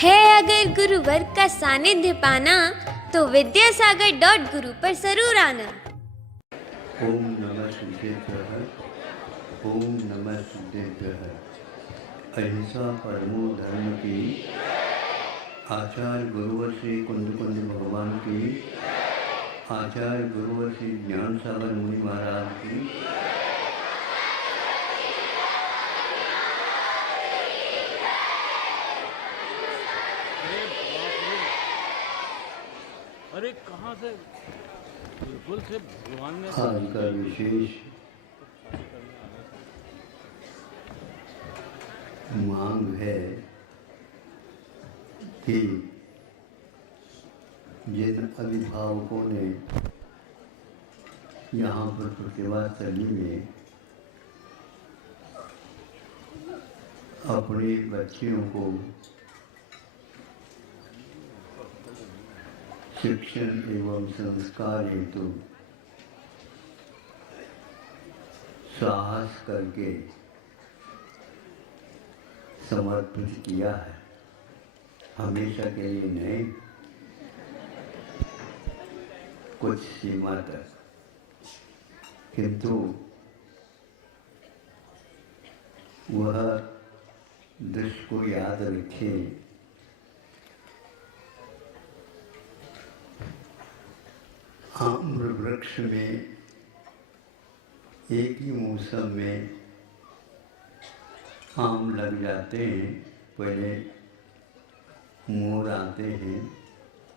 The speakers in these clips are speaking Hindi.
है अगर गुरुवर का सानिध्य पाना तो विद्यासागर.गुरु पर जरूर आना। ओम नमः सिद्धेभ्यः। ओम नमः सिद्धेभ्यः। अहिंसा परमो धर्म की, आचार्य गुरुवर श्री कुंद कुंद भगवान की, आचार्य गुरुवर श्री ज्ञान सागर मुनि महाराज की। अरे कहाँ से बिल्कुल से भगवान ने आज का विशेष मांग है कि जिन अभिभावकों ने यहाँ पर प्रतिभा स्थली में अपने बच्चियों को शिक्षण एवं संस्कार हेतु साहस करके समर्पित किया है, हमेशा के लिए नहीं, कुछ सीमा तक, किंतु वह दृश्य को याद रखें। आम्र वृक्ष में एक ही मौसम में आम लग जाते हैं। पहले मोर आते हैं,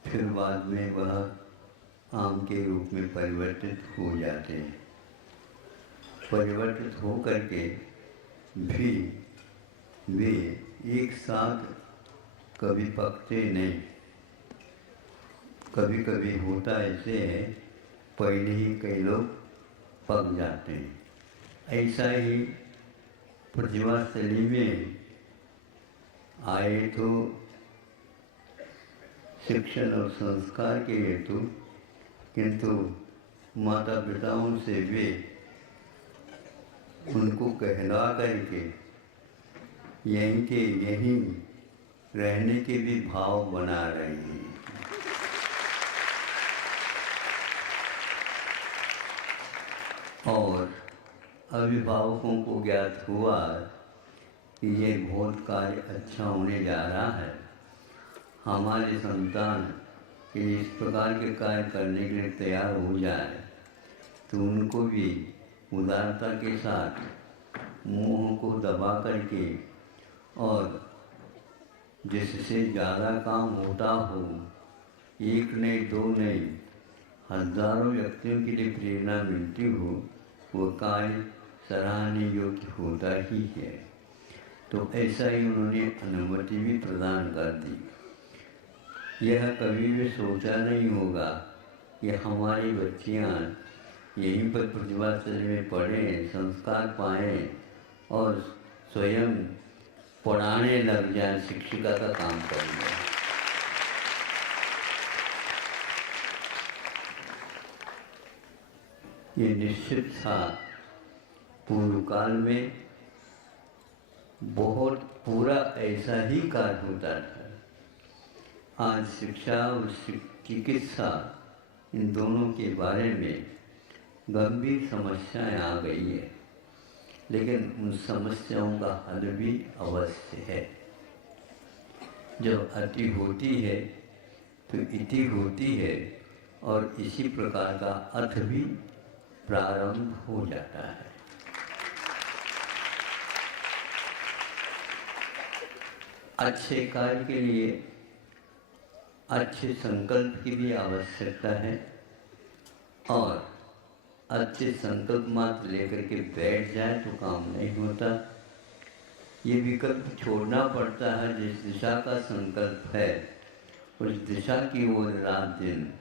फिर बाद में वह आम के रूप में परिवर्तित हो जाते हैं। परिवर्तित हो करके भी वे एक साथ कभी पकते नहीं। कभी कभी होता ऐसे है, पहले ही कई लोग पक जाते हैं। ऐसा ही प्रतिभा स्थली में आए तो शिक्षण और संस्कार के हेतु, किंतु माता पिताओं से वे उनको कहला करके यहीं के यहीं रहने के भी भाव बना रहे हैं। और अभिभावकों को ज्ञात हुआ कि ये बहुत कार्य अच्छा होने जा रहा है, हमारे संतान कि इस प्रकार के कार्य करने के लिए तैयार हो जाए, तो उनको भी उदारता के साथ मोह को दबा करके और जिससे ज़्यादा काम होता हो, एक नहीं दो नहीं हजारों व्यक्तियों के लिए प्रेरणा मिलती हो, वो कार्य सराहनीय योग्य होता ही है। तो ऐसा ही उन्होंने अनुमति भी प्रदान कर दी। यह कभी भी सोचा नहीं होगा कि हमारी बच्चियाँ यहीं पर प्रतिभा स्थली में पढ़ें, संस्कार पाएँ और स्वयं पढ़ाने लग जाए, शिक्षिका का काम करेंगे। ये निश्चित था। पूर्व काल में बहुत पूरा ऐसा ही कार्य होता था। आज शिक्षा और चिकित्सा, इन दोनों के बारे में गंभीर समस्याएं आ गई है, लेकिन उन समस्याओं का हल भी अवश्य है। जब अति होती है तो इति होती है, और इसी प्रकार का अर्थ भी प्रारंभ हो जाता है। अच्छे कार्य के लिए अच्छे संकल्प की भी आवश्यकता है, और अच्छे संकल्प मात्र लेकर के बैठ जाए तो काम नहीं होता। ये विकल्प छोड़ना पड़ता है। जिस दिशा का संकल्प है, उस दिशा की ओर रात दिन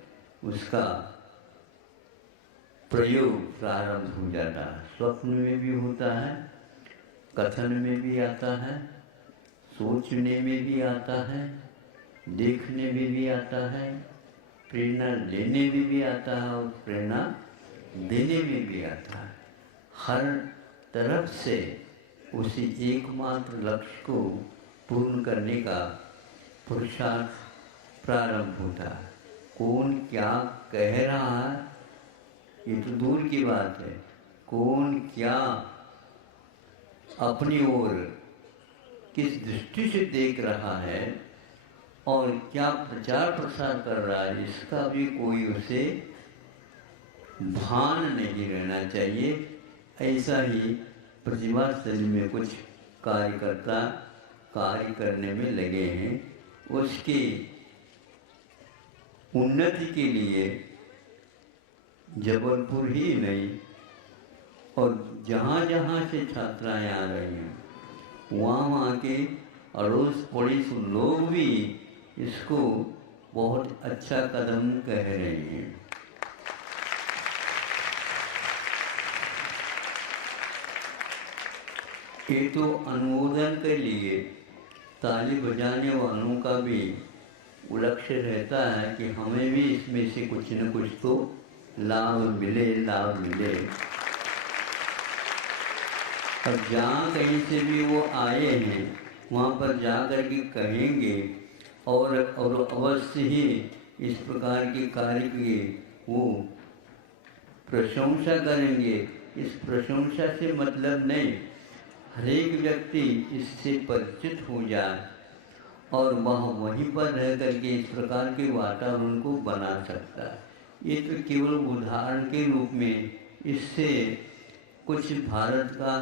उसका प्रयोग प्रारंभ हो जाता है। स्वप्न में भी होता है, कथन में भी आता है, सोचने में भी आता है, देखने में भी आता है, प्रेरणा लेने में भी आता है और प्रेरणा देने में भी आता है। हर तरफ से उसी एकमात्र लक्ष्य को पूर्ण करने का पुरुषार्थ प्रारंभ होता है। कौन क्या कह रहा है ये तो दूर की बात है, कौन क्या अपनी ओर किस दृष्टि से देख रहा है और क्या प्रचार प्रसार कर रहा है, इसका भी कोई उसे भान नहीं रहना चाहिए। ऐसा ही प्रतिभा स्थली में कुछ कार्यकर्ता कार्य करने में लगे हैं। उसकी उन्नति के लिए जबलपुर ही नहीं और जहाँ जहाँ से छात्राएं आ रही हैं वहाँ वहाँ के अड़ोस पड़ोस लोग भी इसको बहुत अच्छा कदम कह रहे हैं। ये तो अनुमोदन के लिए ताली बजाने वालों का भी लक्ष्य रहता है कि हमें भी इसमें से कुछ न कुछ तो लाभ मिले। अब जहाँ कहीं से भी वो आए हैं वहाँ पर जा कर के कहेंगे और अवश्य ही इस प्रकार के कार्य की वो प्रशंसा करेंगे। इस प्रशंसा से मतलब नहीं, हर एक व्यक्ति इससे परिचित हो जाए और वह वहीं पर रह करके इस प्रकार के वातावरण को बना सकता है। ये तो केवल उदाहरण के रूप में, इससे कुछ भारत का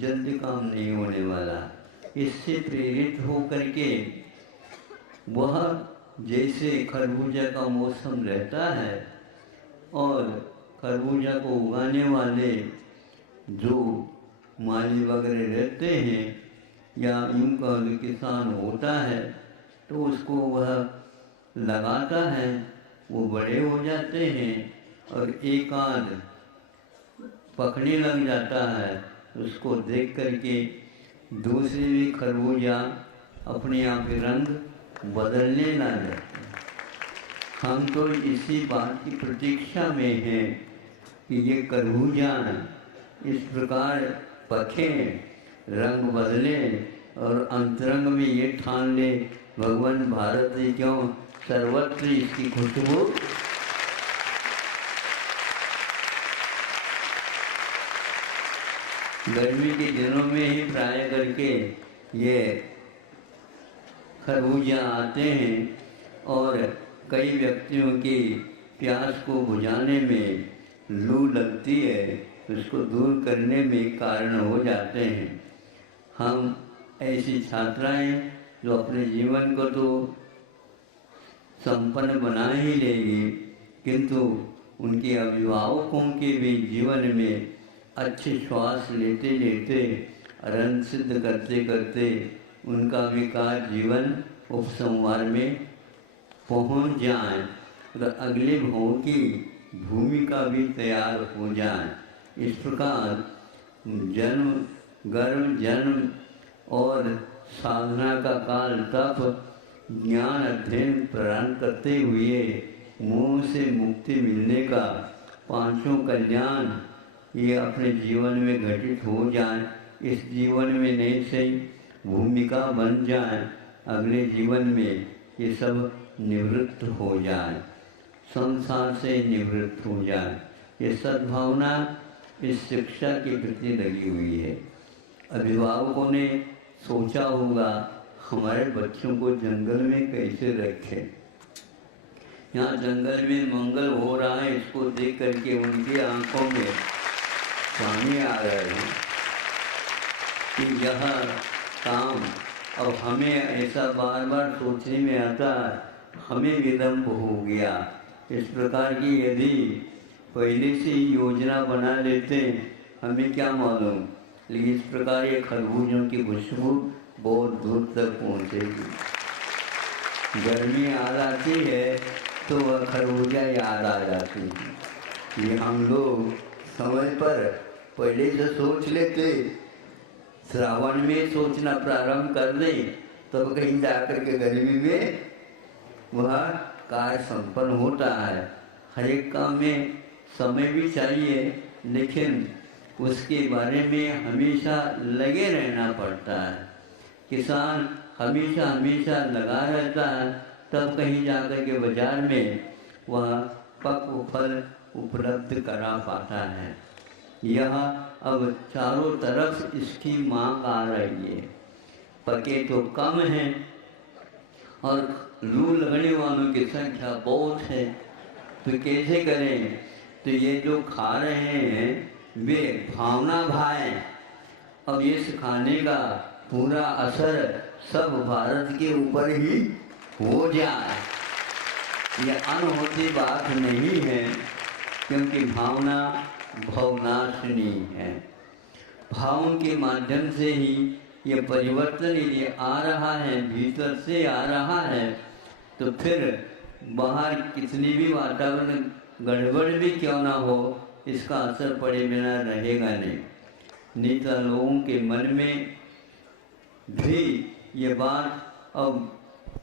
जल्दी काम नहीं होने वाला। इससे प्रेरित हो करके वह जैसे खरबूजा का मौसम रहता है और खरबूजा को उगाने वाले जो माली वगैरह रहते हैं या यूँ कह किसान होता है तो उसको वह लगाता है, वो बड़े हो जाते हैं और एक आध पकने लग जाता है। उसको देख करके दूसरे भी खरबूजा अपने आप ही रंग बदलने लग जाते हैं। हम तो इसी बात की प्रतीक्षा में हैं कि ये खरबूजा इस प्रकार पखें, रंग बदले और अंतरंग में ये ठान ले भगवान भारत ने क्यों सर्वत्र इसकी खुशबू। गर्मी के दिनों में ही प्राय करके ये खरबूजा आते हैं और कई व्यक्तियों की प्यास को बुझाने में लू लगती है, उसको दूर करने में कारण हो जाते हैं। हम ऐसी छात्राएं जो अपने जीवन को तो संपन्न बना ही लेगी किंतु उनके अभिभावकों के भी जीवन में अच्छे श्वास लेते लेते रंग सिद्ध करते करते उनका विकास जीवन उपसंहार में पहुंच जाए और अगले भाव की भूमिका भी तैयार हो जाए। इस प्रकार जन्म गर्भ जन्म और साधना का काल तप ज्ञान अध्ययन प्रदान करते हुए मोह से मुक्ति मिलने का पांचों कल्याण ये अपने जीवन में घटित हो जाए। इस जीवन में नई सही भूमिका बन जाए, अगले जीवन में ये सब निवृत्त हो जाए, संसार से निवृत्त हो जाए। ये सद्भावना इस शिक्षा के प्रति लगी हुई है। अभिभावकों ने सोचा होगा हमारे बच्चों को जंगल में कैसे रखें। यहाँ जंगल में मंगल हो रहा है, इसको देख करके उनकी आंखों में पानी आ रहा है कि यह काम अब हमें ऐसा बार बार सोचने में आता है, हमें विलम्ब हो गया। इस प्रकार की यदि पहले से ही योजना बना लेते हमें क्या मालूम, लेकिन इस प्रकार ये खरबूजों की खुशबू बहुत दूर तक पहुँचेगी। गर्मी आ जाती है तो वह खरबूजा याद आ जाती है। ये हम लोग समय पर पहले से सोच लेते, श्रावण में सोचना प्रारंभ कर दें तब कहीं जाकर के गर्मी में वह कार्य संपन्न होता है। हर एक काम में समय भी चाहिए, लेकिन उसके बारे में हमेशा लगे रहना पड़ता है। किसान हमेशा हमेशा लगा रहता है, तब कहीं जाकर के बाजार में वह पक्व फल उपलब्ध करा पाता है। यह अब चारों तरफ इसकी मांग आ रही है। पके तो कम हैं और लू लगने वालों की संख्या बहुत है, तो कैसे करें? तो ये जो खा रहे हैं वे भावना भाएं। अब इस खाने का पूरा असर सब भारत के ऊपर ही हो जाए, ये अनहोती बात नहीं है, क्योंकि भावना भवनाशिनी है। भावों के माध्यम से ही ये परिवर्तन यदि आ रहा है, भीतर से आ रहा है, तो फिर बाहर कितनी भी वातावरण गड़बड़ भी क्यों ना हो, इसका असर पड़े बिना रहेगा नहीं। नेता लोगों के मन में भी ये बात अब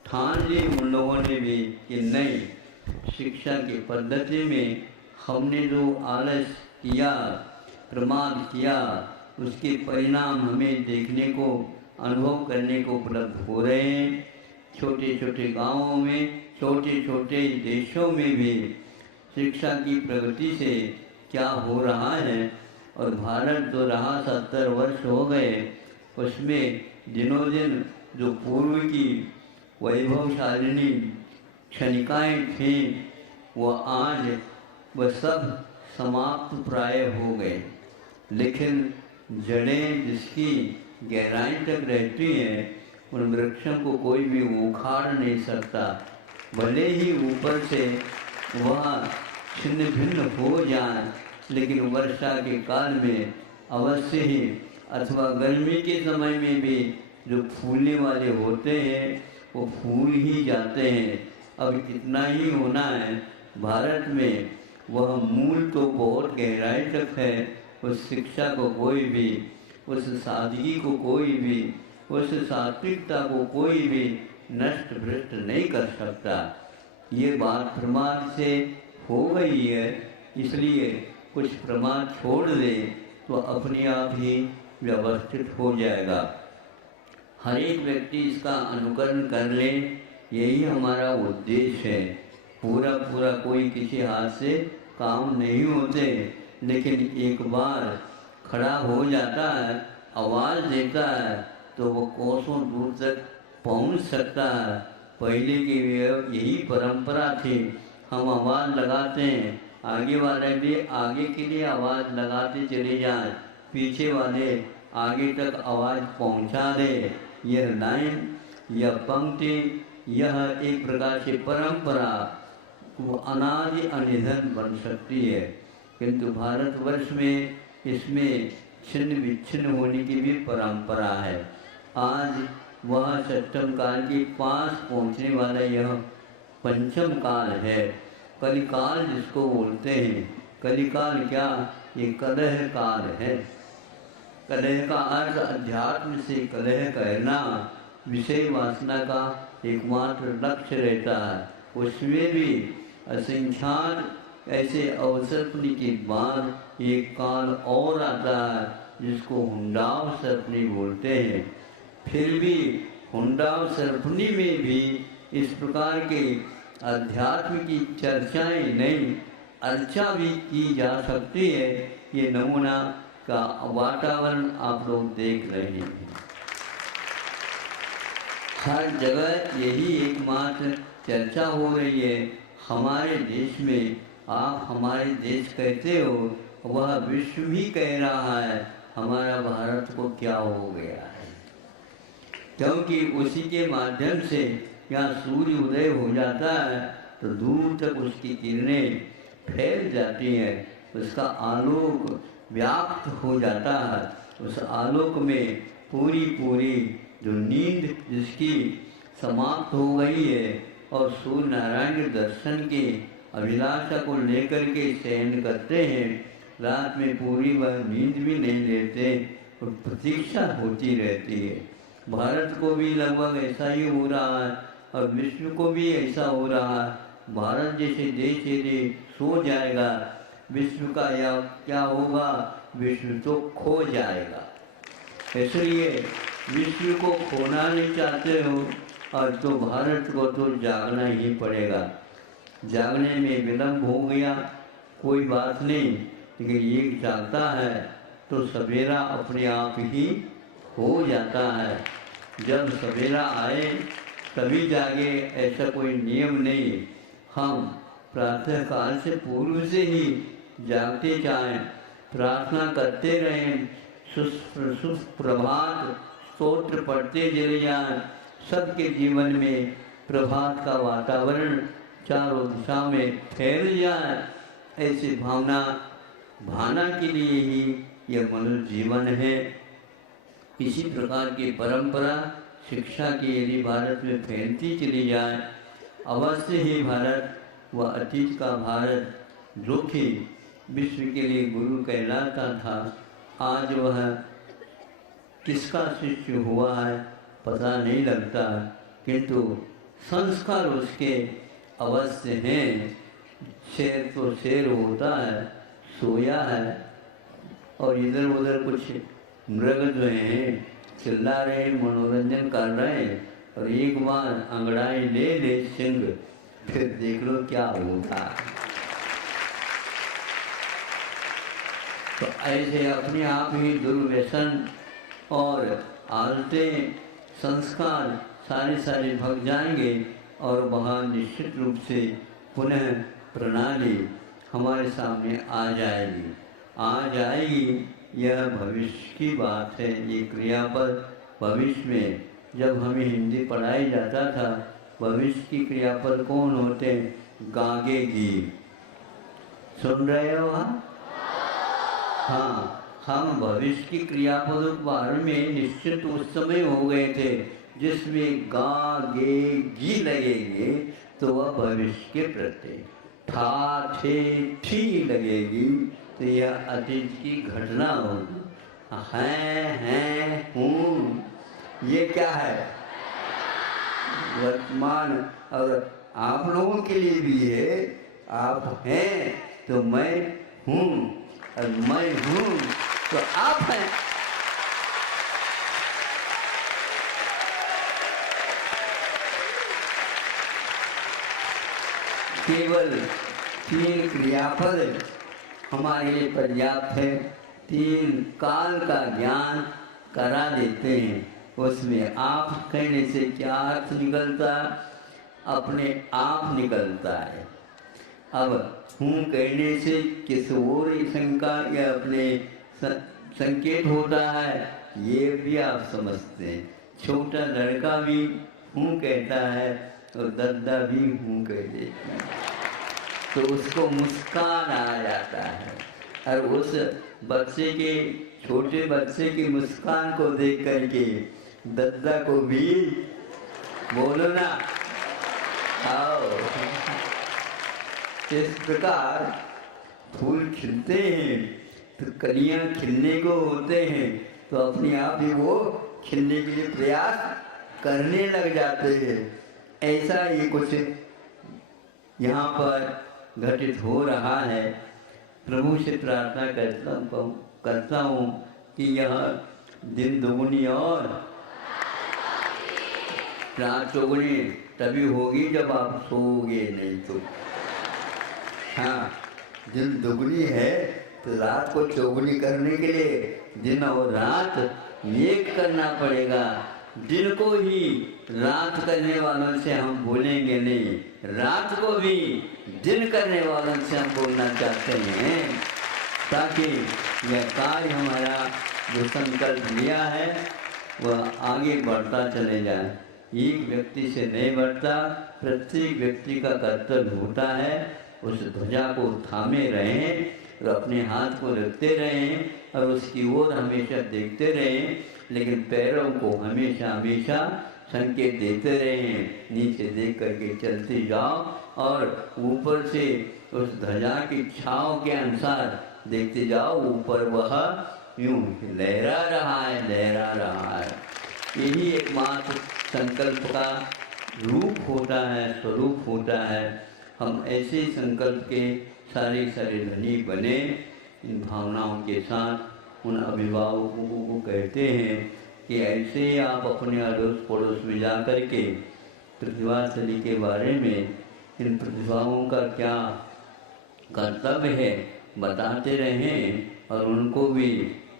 ठान ली उन लोगों ने भी कि नहीं, शिक्षा की पद्धति में हमने जो आलस किया, प्रमाद किया, उसके परिणाम हमें देखने को, अनुभव करने को उपलब्ध हो रहे हैं। छोटे छोटे गांवों में, छोटे छोटे देशों में भी शिक्षा की प्रगति से क्या हो रहा है। और भारत जो रहा 70 वर्ष हो गए, उसमें दिनों दिन जो पूर्व की वैभवशालिनी क्षणिकाएँ थीं, वो आज वह सब समाप्त प्राय हो गए। लेकिन जड़ें जिसकी गहराई तक रहती हैं, उन वृक्षों को कोई भी उखाड़ नहीं सकता। भले ही ऊपर से वह छिन्न भिन्न हो जाए, लेकिन वर्षा के काल में अवश्य ही, अथवा गर्मी के समय में भी जो फूलने वाले होते हैं वो फूल ही जाते हैं। अब इतना ही होना है, भारत में वह मूल तो बहुत गहराई तक है। उस शिक्षा को कोई भी, उस सादगी को कोई भी, उस सात्विकता को कोई भी नष्ट भ्रष्ट नहीं कर सकता। ये बात प्रमाद से हो गई है, इसलिए कुछ प्रमाद छोड़ दे तो अपने आप ही व्यवस्थित हो जाएगा। हर एक व्यक्ति इसका अनुकरण कर ले, यही हमारा उद्देश्य है। पूरा पूरा कोई किसी हाथ से काम नहीं होते, लेकिन एक बार खड़ा हो जाता है, आवाज़ देता है, तो वो कोसों दूर तक पहुंच सकता है। पहले की यही परंपरा थी, हम आवाज़ लगाते हैं, आगे वाले भी आगे के लिए आवाज़ लगाते चले जाएं, पीछे वाले आगे तक आवाज़ पहुंचा दे। यह लाइन, यह पंक्ति, यह एक प्रकार से परंपरा वो अनादि अनिधन बन सकती है। किंतु भारतवर्ष में इसमें छिन्न विच्छिन्न होने की भी परंपरा है। आज वह सप्तम काल के पास पहुंचने वाला यह पंचम काल है। कलिकाल जिसको बोलते हैं, कलिकाल क्या, ये कलह काल है। कलह का अर्थ अध्यात्म से कलह करना, विषय वासना का एकमात्र लक्ष्य रहता है। उसमें भी असंख्यात ऐसे अवसर्पणी के बाद एक काल और आता है जिसको हुंडाव सर्पणी बोलते हैं। फिर भी हुंडाव सर्पणी में भी इस प्रकार के अध्यात्म की चर्चाएं नहीं, अर्चा भी की जा सकती है। ये नमूना का वातावरण आप लोग देख रहे हैं। हर जगह यही एकमात्र चर्चा हो रही है। हमारे देश में आप हमारे देश कहते हो, वह विश्व भी कह रहा है हमारा भारत को क्या हो गया है, क्योंकि उसी के माध्यम से यहाँ सूर्य उदय हो जाता है तो दूर तक उसकी किरणें फैल जाती हैं, उसका आलोक व्याप्त हो जाता है। उस आलोक में पूरी पूरी जो नींद जिसकी समाप्त हो गई है और सूर्य नारायण के दर्शन की अभिलाषा को लेकर के शयन करते हैं, रात में पूरी वह नींद भी नहीं लेते और प्रतीक्षा होती रहती है। भारत को भी लगभग ऐसा ही हो रहा है और विश्व को भी ऐसा हो रहा है। भारत जैसे देश यदि सो जाएगा, विश्व का या क्या होगा, विश्व तो खो जाएगा। इसलिए विश्व को खोना नहीं चाहते हो और तो भारत को तो जागना ही पड़ेगा। जागने में विलम्ब हो गया कोई बात नहीं, लेकिन ये जागता है तो सवेरा अपने आप ही हो जाता है। जब सवेरा आए तभी जागे, ऐसा कोई नियम नहीं। हम प्रातः काल से पूर्व से ही जागते जाएं, प्रार्थना करते रहें, सुप्रभात स्तोत्र पढ़ते चले जाएं। सबके जीवन में प्रभात का वातावरण चारों दिशा में फैल जाए, ऐसी भावना के लिए ही यह मनुष्य जीवन है। इसी प्रकार की परंपरा शिक्षा की यदि भारत में फैलती चली जाए, अवश्य ही भारत व अतीत का भारत जो कि विश्व के लिए गुरु कहलाता था, आज वह किसका शिष्य हुआ है पता नहीं लगता, किंतु संस्कार उसके अवश्य हैं। शेर तो शेर होता है, सोया है, और इधर उधर कुछ मृग जो हैं चिल्ला रहे, मनोरंजन कर रहे हैं, और एक बार अंगड़ाई ले सिंह, फिर देख लो क्या होता है। तो ऐसे अपने आप ही दुर्व्यसन और आदतें संस्कार सारे भग जाएंगे और वहाँ निश्चित रूप से पुनः प्रणाली हमारे सामने आ जाएगी। यह भविष्य की बात है। ये क्रियापद भविष्य में जब हमें हिंदी पढ़ाई जाता था, भविष्य की क्रियापद कौन होते हैं? गागेगी। सुन रहे हो आप? हाँ, हम भविष्य की क्रियापदों के बारे में निश्चित उस समय हो गए थे जिसमें गा गे गी लगेंगे तो वह भविष्य के प्रत्यय, ठा ठे ठी लगेगी तो यह अतीत की घटना होगी। हैं हूँ, ये क्या है? वर्तमान। और आप लोगों के लिए भी है, आप हैं तो मैं हूँ, और मैं हूँ तो आप हैं। केवल 3 क्रियापद हमारे लिए पर्याप्त है। 3 काल का ज्ञान करा देते हैं। उसमें आप कहने से क्या अर्थ निकलता? अपने आप निकलता है। अब हूँ कहने से किस और शंका या अपने संकेत होता है, ये भी आप समझते हैं। छोटा लड़का भी हूँ कहता है और दादा भी हूँ कह देता है, तो उसको मुस्कान आ जाता है। और उस बच्चे के, छोटे बच्चे की मुस्कान को देख करके दादा को भी बोलो ना, आओ। इस प्रकार फूल खिलते हैं तो कलियां खिलने को होते हैं, तो अपने आप ही वो खिलने के लिए प्रयास करने लग जाते हैं। ऐसा ही कुछ यहाँ पर घटित हो रहा है। प्रभु से प्रार्थना करता हूँ कि यह दिन दुगुनी और रात चौगुनी तभी होगी जब आप सोओगे नहीं तो। हाँ, दिन दुगुनी है तो रात को चौगुनी करने के लिए दिन और रात एक करना पड़ेगा। दिन को ही रात करने वालों से हम बोलेंगे नहीं, रात को भी दिन करने वालों से हम बोलना चाहते हैं, ताकि यह कार्य हमारा जो संकल्प लिया है वह आगे बढ़ता चले जाए। एक व्यक्ति से नहीं बढ़ता, प्रत्येक व्यक्ति का कर्तव्य होता है उस ध्वजा को थामे रहें और अपने हाथ को रखते रहें और उसकी ओर हमेशा देखते रहें, लेकिन पैरों को हमेशा हमेशा संकेत देते रहें। नीचे देख करके चलते जाओ और ऊपर से उस ध्वजा की छाव के अनुसार देखते जाओ, ऊपर वह यूं लहरा रहा है। यही एकमात्र संकल्प का रूप होता है, स्वरूप होता है। हम ऐसे संकल्प के सारे धनी बने। इन भावनाओं के साथ उन अभिभावकों को कहते हैं कि ऐसे ही आप अपने अड़ोस पड़ोस में जा कर के प्रतिभाशाली के बारे में, इन प्रतिभाओं का क्या कर्तव्य है बताते रहें और उनको भी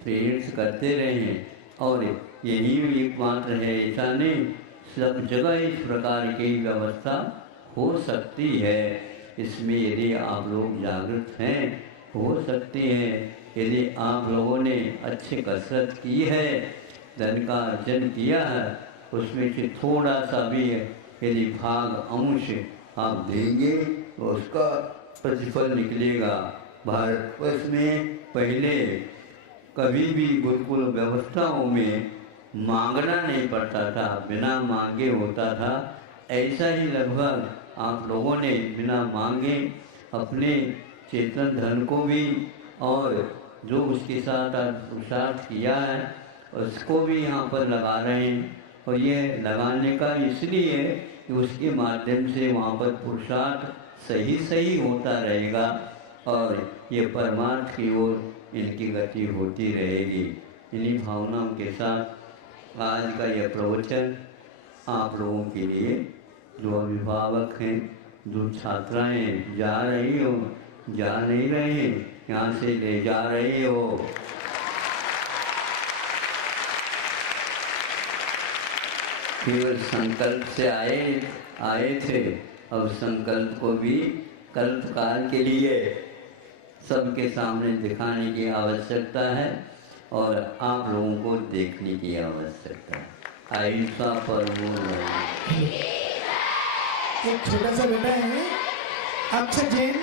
प्रेरित करते रहें। और यही एकमात्र है, ऐसा नहीं, सब जगह इस प्रकार की व्यवस्था हो सकती है। इसमें यदि आप लोग जागृत हैं हो सकती है। यदि आप लोगों ने अच्छी कसरत की है, धन का अर्जन किया है, उसमें से थोड़ा सा भी यदि भाग अंश आप देंगे तो उसका प्रतिफल निकलेगा। भारतवर्ष में पहले कभी भी गुरुकुल व्यवस्थाओं में मांगना नहीं पड़ता था, बिना मांगे होता था। ऐसा ही लगभग आप लोगों ने बिना मांगे अपने चेतन धन को भी और जो उसके साथ पुरुषार्थ किया है उसको भी यहाँ पर लगा रहे हैं। और ये लगाने का इसलिए कि उसके माध्यम से वहाँ पर पुरुषार्थ सही होता रहेगा और ये परमार्थ की ओर इनकी गति होती रहेगी। इन्हीं भावनाओं के साथ आज का यह प्रवचन आप लोगों के लिए, जो अभिभावक हैं, जो छात्राएं जा रही हो, जा नहीं रहे हैं, यहाँ से ले जा रहे हो, केवल संकल्प से आए थे। अब संकल्प को भी कल्पकाल के लिए सबके सामने दिखाने की आवश्यकता है और आप लोगों को देखने की आवश्यकता है। अहिंसा परमो धर्मः। एक छोटा सा बेटा है अक्षय जैन।